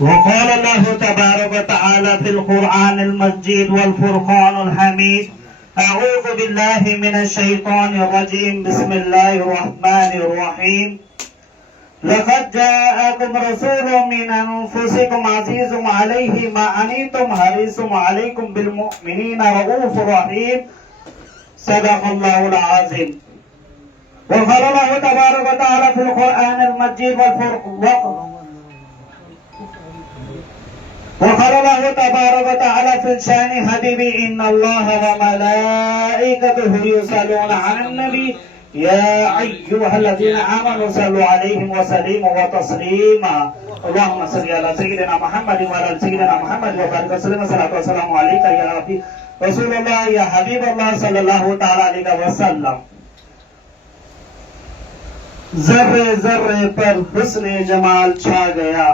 وقال الله تبارك وتعالى في القرآن المجيد والفرقان الحميد: أعوذ بالله من الشيطان الرجيم. بسم الله الرحمن الرحيم. لقد جاءكم رسول من أنفسكم عزيز عليه ما عنتم حريص عليكم بالمؤمنين رؤوف رحيم. صدق الله العظيم. وقال الله تبارك وتعالى في القرآن المجيد وقال الله تبارك وتعالى في شأن حبيبي: إن الله وملائكته يصلون على النبي يا أيها الذين آمنوا صلوا عليه وسلموا تسليما. اللهم صل على سيدنا محمد وعلى سيدنا محمد وبارك وسلم. الصلاة والسلام عليك يا رسول الله يا حبيب الله صلی اللہ تعالی علیہ وسلم. ذرے ذرے پر حسن جمال چھا گیا،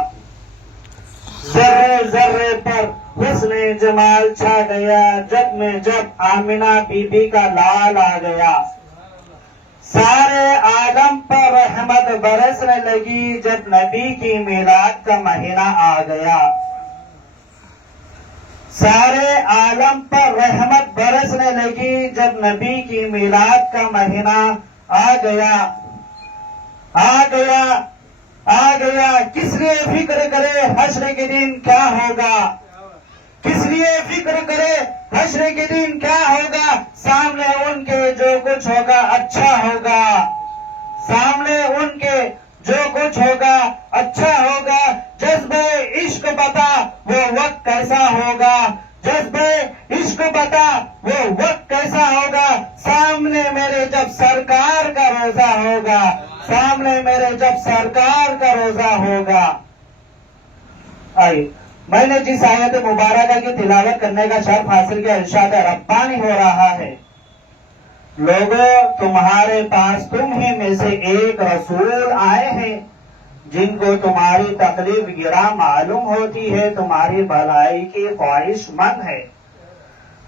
ذرے ذرے پر حسن جمال چھا گیا، جب میں جب آمنہ بی بی کا لال آ گیا. سارے عالم پر رحمت برسنے لگی جب نبی کی میلاد کا مہینہ آ گیا. سارے عالم پر رحمت برسنے لگی جب نبی کی میلاد کا مہینہ آ گیا. آ گیا آ گیا. کس لیے فکر کرے حشر کے دن کیا ہوگا، کس لیے فکر کرے حشر کے دن کیا ہوگا. سامنے ان کے جو کچھ ہوگا اچھا ہوگا، سامنے ان کے جو کچھ ہوگا اچھا ہوگا. جذبہ عشق بتا وہ وقت کیسا ہوگا، جذبہ عشق بتا وہ وقت کیسا ہوگا. سامنے میرے جب سرکار کا روزہ ہوگا، سامنے میرے جب سرکار کا روزہ ہوگا. آئیے، میں نے جس آیت مبارکہ کی تلاوت کرنے کا شرف حاصل کیا، ارشاد ربانی ہو رہا ہے: لوگوں تمہارے پاس تم ہی میں سے ایک رسول آئے ہیں جن کو تمہاری تکلیف گرا معلوم ہوتی ہے، تمہاری بھلائی کی خواہش مند ہے،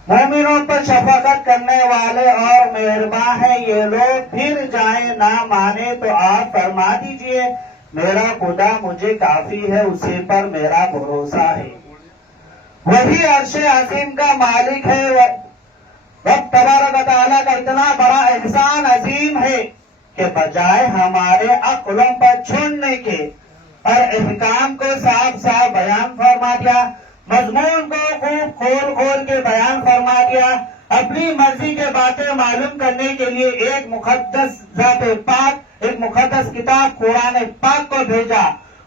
مومنوں پر شفقت کرنے والے اور مہربان ہیں. یہ لوگ پھر جائیں نہ مانے تو آپ فرما دیجئے: میرا خدا مجھے کافی ہے، اسی پر میرا بھروسہ ہے. وہی عرش عظیم کا مالک ہے. رب تبارک و تعالیٰ کا اتنا بڑا احسان عظیم ہے کہ بجائے ہمارے عقلوں پر چھوڑنے کے اور احکام کو صاف صاف بیان فرما دیا، مضمون کو خوب کھول کھول کے بیان فرما دیا. اپنی مرضی کے باتیں معلوم کرنے کے لیے ایک مقدس ذات پاک، ایک مقدس کتاب قرآن پاک کو بھیجا.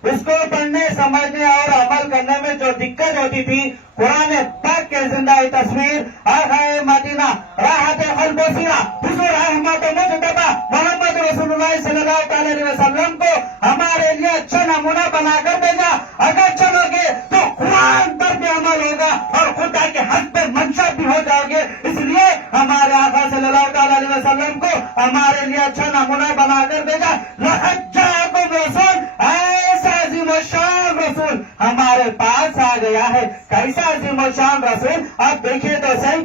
اس کو پڑھنے سمجھنے اور عمل کرنے میں جو دقت ہوتی تھی، قرآن پاک کے زندہ تصویر آقا مدینہ راحت قلب و سینہ حضور احمد مجتبی محمد رسول اللہ صلی اللہ علیہ وسلم کو ہمارے لیے اچھا نمونہ بنا کر بھیجا. اگر چلو گے تو قرآن پر بھی عمل ہوگا اور خدا کے حق پہ منشا بھی ہو جاؤ گے. اس لیے ہمارے آقا صلی اللہ علیہ وسلم کو ہمارے لیے اچھا نمونہ بنا کر بھیجا. لقد جاءکم رسول، ایسا عظیم الشان رسول ہمارے پاس آ گیا ہے. کیسا عظیم الشان رسول؟ آپ دیکھیے تو صحیح،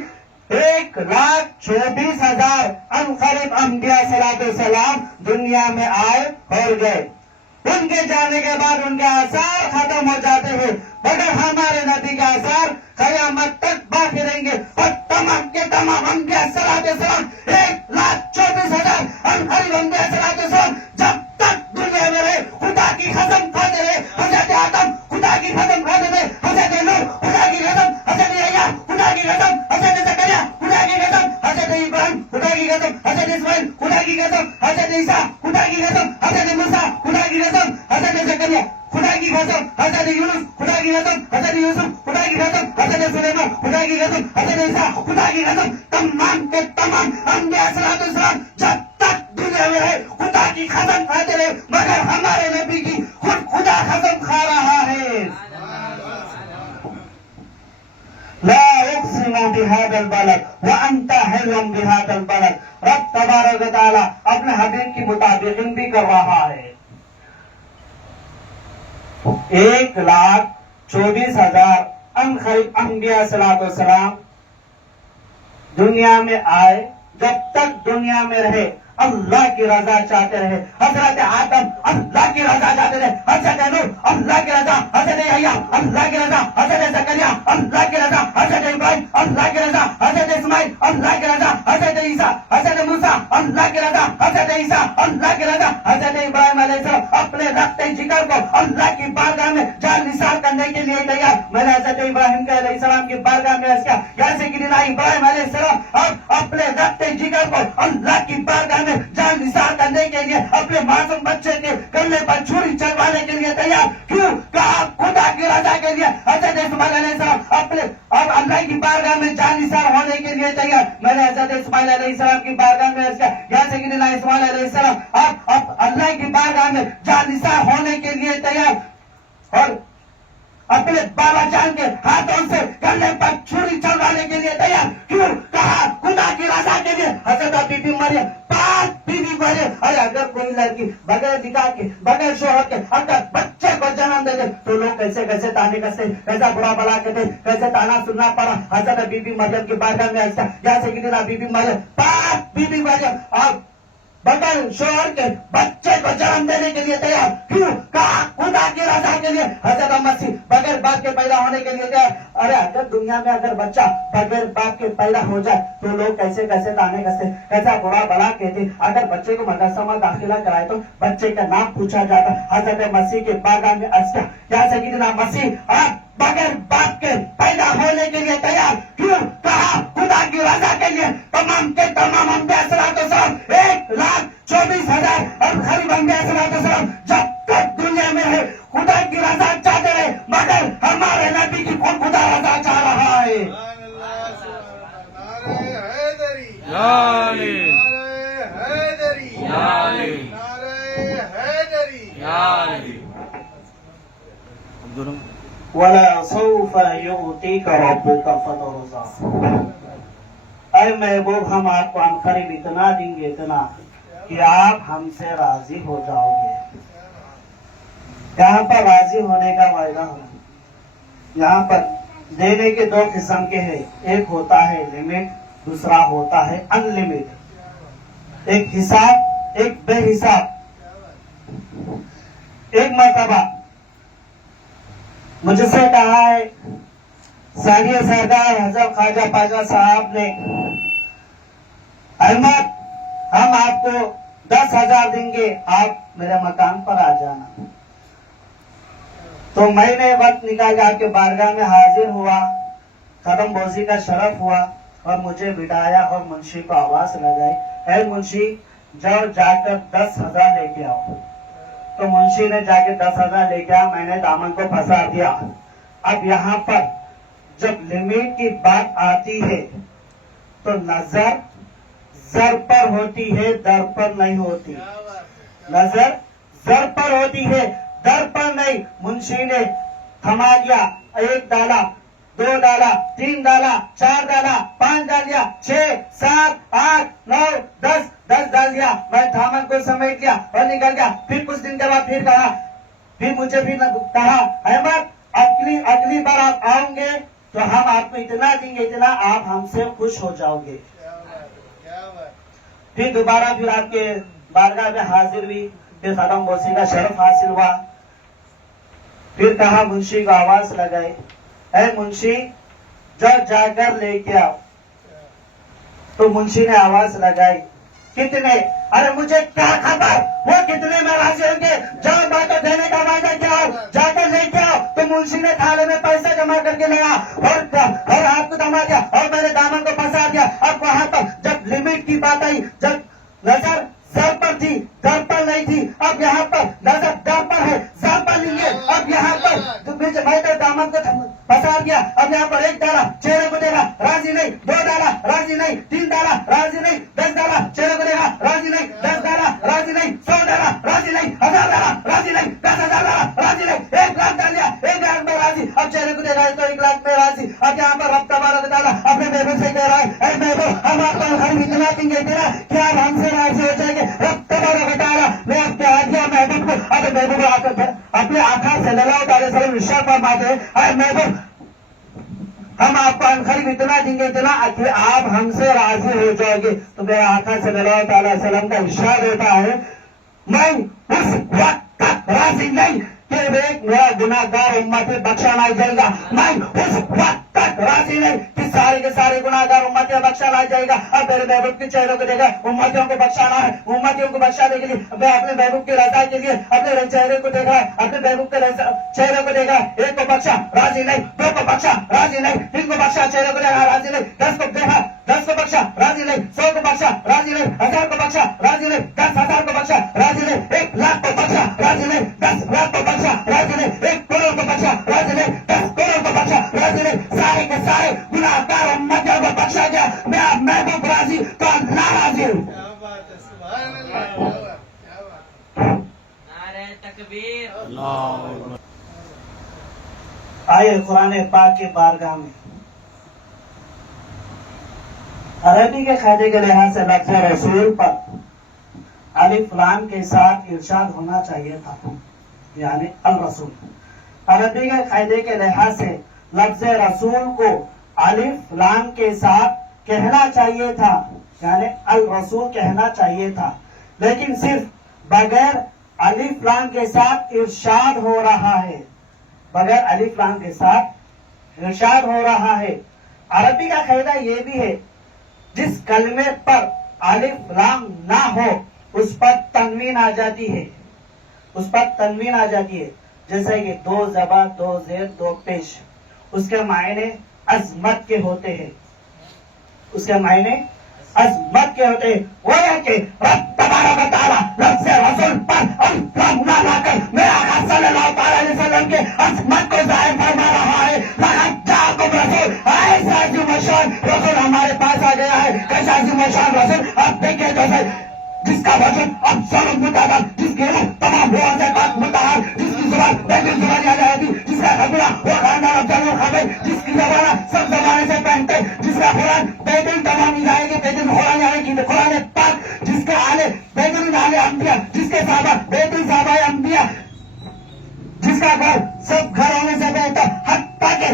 1,24,000 عنقریب انبیاء صلی السلام دنیا میں آئے اور گئے. ان کے جانے کے بعد ان کے آثار ختم ہو جاتے ہیں، مگر ہمارے نبی کے آثار قیامت تک باقی رہیں گے. اور تمام کے تمام انبیاء صلی السلام 1,24,000 عنقریب انبیاء صلی السلام جب تک دنیا میں رہے خدا کی قسم کھاتے رہے. حضرت آدم خدا کی قسم کھاتے رہے، حضرت نوح خدا کی قسم، حضرت یحییٰ خدا کی قسم، حضرت زکریا خدا کی قسم، حضرت ابراہیم خدا کی قسم، حضرت اسماعیل خدا کی قسم، حضرت عیسیٰ خدا کی قسم، حضرت موسیٰ خدا کی قسم، حضرت زکریا خدا کی قسم، حضرت یونس خدا کی قسم، حضرت یوسف خدا کی قسم، حضرت سلیمان خدا کی قسم، حضرت عیسیٰ خدا کی قسم. تمام کے تمام انبیاء صلی السلام جب تک دنیا میں رہے خدا کی قسم کھاتے رہے، مگر ہمارے نبی کی خود خدا قسم کھا رہا ہے. لا اقسم بهذا البلد وانت حل بهذا البلد. رب تبارک و تعالی اپنے حبیب کی مطابقین بھی کر رہا ہے. 1,24,000 عنقریب انبیاء صلی اللہ علیہ وسلم دنیا میں آئے، جب تک دنیا میں رہے اللہ کی رضا چاہتے رہے. حضرت آدم اللہ کی رضا چاہتے رہے. حضرت نوح اللہ کی رضا. حضرت یحییٰ اللہ کی رضا. حضرت زکریا اللہ کی رضا. حضرت ابراہیم اللہ کی رضا. حضرت اسماعیل اللہ کی رضا. حضرت عیسیٰ حضرت موسیٰ اللہ کی رضا. حضرت عیسیٰ اللہ کی رضا. حضرت ابراہیم علیہ السلام اپنے رخت جگر کو اللہ کی بارگاہ میں جان نثار کرنے کے لیے تیار. میں نے حضرت ابراہیم علیہ السلام کی بارگاہ میں عرض کیا یا سیدنا ابراہیم علیہ السلام اپنے رخت جگر کو اللہ کی بارگاہ میں جان نثار کرنے کے لیے اپنے معصوم بچے کے گلے پر چھری چلوانے کے لیے تیار کیوں؟ کہا خدا کی رضا کے لیے. حضرت اسماعیل علیہ السلام اپنے اب اللہ کی بارگاہ میں جان نثار ہونے کے لیے تیار. میں نے حضرت اسماعیل علیہ السلام کی بارگاہ میں عرض کیا یا سیدنا اسماعیل علیہ السلام اب اللہ کی بارگاہ میں جان نثار ہونے کے لیے تیار اور اپنے بابا جان کے ہاتھوں سے گلے پر چھری چلوانے کے لیے تیار کیوں؟ کہا خدا کی رضا کے لیے. حضرت بی بی مریم 5 بیوی مریم. ارے اگر کوئی لڑکی بغیر نکاح کے بغیر شوہر کے اگر بچے کو جنم دے دے تو لوگ کیسے تانے کسے کیسا برا بلا کہتے کیسے تانا سننا پڑا. حضرت بی بی مریم کی بارگاہ میں ایسا یا سیدنا بی بی مریم 5 بیوی مریم آپ بغیر شوہر کے بچے کو جنم دینے کے لیے تیار کیوں؟ کہا خدا کی رضا کے لیے. حضرت مسیح بغیر باپ کے پیدا ہونے کے لیے تیار. ارے اگر دنیا میں اگر بچہ بغیر باپ کے پیدا ہو جائے تو لوگ کیسے تانے کسے کیسا برا بلا کہتے. اگر بچے کو مدرسہ میں داخلہ کرائے تو بچے کا نام پوچھا جاتا. حضرت مسیح کے بارگاہ میں عرض کیا یا سیدنا مسیح آپ بغیر باپ کے پیدا ہونے کے لیے تیار کیوں؟ کہا خدا کی رضا کے لیے. تمام کے تمام انبیاء السلام 1,24,000 اور غریب انبیاء السلام جب تک دنیا میں ہے خدا کی رضا چاہتے رہے مگر ہمارے نبی کی کون خدا رضا چاہ رہا ہے. وَلَا سَوْفَ يُؤْتِيكَ رَبُّكَ فَتَرْضَىٰ. اے محبوب ہم آپ کو عن قریب اتنا دیں گے اتنا کہ آپ ہم سے راضی ہو جاؤ گے. یہاں پر راضی ہونے کا وعدہ ہو. یہاں پر دینے کے 2 قسم کے ہیں. ایک ہوتا ہے لمٹ دوسرا ہوتا ہے ان لمٹ. ایک حساب ایک بے حساب. ایک مرتبہ مجھ سے کہا ہے ثانیہ سردار حضرت خواجہ پاجا صاحب نے احمد ہم آپ کو 10,000 دیں گے آپ میرے مکان پر آ جانا. تو میں نے وقت نکال کے آپ کے بارگاہ میں حاضر ہوا. قدم بوسی کا شرف ہوا اور مجھے بٹھایا اور منشی کو آواز لگائی اے منشی جاؤ جا کر 10,000 لے کے آؤ. تو منشی نے جا کے 10,000 لے کے آیا. میں نے دامن کو پھنسا دیا. اب یہاں پر جب لمٹ کی بات آتی ہے تو نظر زر پر ہوتی ہے در پر نہیں ہوتی. نظر زر پر ہوتی ہے در پر نہیں. منشی نے تھما دیا. 1 ڈالا 2 ڈالا 3 ڈالا 4 ڈالا 5 ڈالیا 6 7 8 9 10 ڈال دیا. میں دامن کو سمیٹ لیا اور نکل گیا. پھر کچھ دن کے بعد پھر کہا پھر مجھے بھی کہا احمد اگلی بار آپ آؤں گے تو ہم آپ کو اتنا دیں گے اتنا آپ ہم سے خوش ہو جاؤ گے. پھر دوبارہ پھر آپ کے بارگاہ میں حاضر ہوئی. پھر قدم بوسی کا شرف حاصل ہوا. پھر کہا منشی کو آواز لگائے اے منشی جا کر لے کے آؤ. تو منشی نے آواز لگائی کتنے؟ ارے مجھے کیا خبر وہ کتنے میں راضی ہوں گے. جاؤ باتوں دینے کا وعدہ کیا ہو جا کر لے کے آؤ. تو منشی نے تھالے میں پیسہ جمع کر کے لیا اور آپ کو دما دیا اور میں نے دامن کو پھنسا دیا. اب وہاں پر جب لمٹ کی بات آئی جب نظر زر پر تھی در پر نہیں تھی. اب یہاں پر نظر در پر ہے زر پر لیں گے. اب یہاں پر میں تو دامن کو پھنسا دیا. اب یہاں پر 1 ڈالا چہرے کو دے گا راضی نہیں. 2 ڈالا راضی نہیں. 3 ڈالا راضی نہیں. 10 ڈالا چہرے کو دے گا راضی نہیں. 10 ڈالا راضی نہیں. 100 ڈالا راضی نہیں. 1000 ڈالا راضی نہیں. 10,000 ڈالا راضی نہیں. 1 لاکھ ڈالیا 1 لاکھ میں راضی. اب چہرے کو دے گا تو 1 لاکھ میں راضی. اب یہاں پر رب تبارک و تعالیٰ اپنے محبوب سے کہہ رہا ہے اے محبوب ہم آپ کو ہر اتنا دیں گے اتنا کہ آپ ہم سے راضی ہو جائیں گے. رب تبارک و تعالیٰ نے اپنے آدیا محبوب کو اپنے محبوب اپنے آقا صلی اللہ علیہ وسلم ارشاد فرماتے ہیں اے محبوب ہم آپ کو عنقریب اتنا دیں گے اتنا کہ آپ ہم سے راضی ہو جاؤ گے. تو میرے آقا صلی اللہ تعالی وسلم کا ارشاد ہوتا ہے میں اس وقت تک راضی نہیں کہ ایک میرا گناہ گار امت بخشا نہ جائے گا. میں اس وقت تک راضی نہیں کہ سارے کے سارے گناہ گار امتیں بخشا نہ جائے گا. اب میرے محبوب کے چہروں کو دیکھا امتیوں کو بخشانا ہے. امتیوں کو بخشانے کے لیے میں اپنے محبوب کی رضا کے لیے اپنے چہرے کو دیکھا ہے. اپنے محبوب کے چہرے کو دیکھا. ایک کو بخشا راضی نہیں, دو کو بخشا راضی نہیں, تین کو بخشا چہرے کو دیکھا راضی نہیں, 10 کو دیکھا 10 کو بخشا راضی نہیں, 100 کو بخشا راضی نہیں, 1000 کو بخشا راضی نہیں, 10,000 کو بخشا راضی نہیں, 1 لاکھ کو بخشا راضی نہیں, 10 لاکھ کو بخشا راضی نہیں, 1 کروڑ کو بخشا راضی نہیں, 10 کروڑ کو بخشا راضی نہیں. سارے کے سارے گناہ گار امتوں کو بخشا گیا. میں اب محبوب راضی تو اللہ راضی ہوں. آئے قرآن پاک کے بارگاہ میں عربی کے قاعدے کے لحاظ سے لفظ رسول پر الف لام کے ساتھ ارشاد ہونا چاہیے تھا, یعنی الرسول. عربی کے قاعدے کے لحاظ سے لفظ رسول کو الف لام کے ساتھ کہنا چاہیے تھا, یعنی الرسول کہنا چاہیے تھا. لیکن صرف بغیر الف لام کے ساتھ ارشاد ہو رہا ہے, بغیر الف لام کے ساتھ ارشاد ہو رہا ہے. عربی کا قاعدہ یہ بھی ہے جس کلمے پر الف لام نہ ہو اس پر تنوین آ جاتی ہے, اس پر تنوین آ جاتی ہے. جیسے کہ 2 زبر 2 زیر 2 پیش, اس کے معنی عظمت کے ہوتے ہیں, اس کے معنی عظمت کے ہوتے ہیں. وہ ہے کہ رب تبارک و تعالیٰ لفظ رسول پر الف لام نہ لا کر میرے آقا صلی اللہ تعالی علیہ وسلم کے عظمت کو ظاہر فرما رہا ہے. لقد جاءکم رسول, ایسا عظیم الشان رسول ہمارے پاس آ گیا ہے. کیسا عظیم الشان رسول, اب دیکھیں جیسے جس کا وجن افضل متعدد, جس کی روح تمام روحوں سے پاک مطہر, جس کی زبان بیت زبان یادی, جس کا قبلہ وہ خاندان افضل الخبر, جس کی زبان سب زمانے سے پہنتے, جس کا قرآن بیتن تمام جائے گی بیتن قرآن آئے گی قرآن پاک, جس کے آلے بیتن آلے انبیاء, جس کے صحابہ بیتن صحابہ انبیاء, جس کا گھر سب گھر ہونے سے بہتر حتیٰ کہ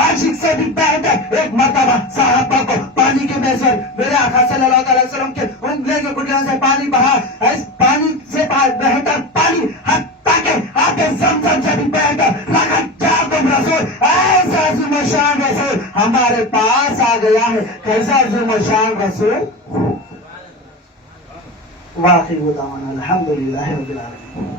عاشق سے بھی بہتر. ایک مرتبہ صحابہ کو پانی کے محضر میرے آقا صلی اللہ علیہ وسلم کے انگلے کے گٹلیوں سے پانی بہا, اس پانی سے بہتر پانی حتیٰ کہ آب زمزم سے بھی بہتر. لقد جاءکم رسول, ایسا عظیم الشان رسول ہمارے پاس آ گیا ہے. کیسا عظیم الشان رسول. واقعی دعوانا الحمدللہ رب العالمین.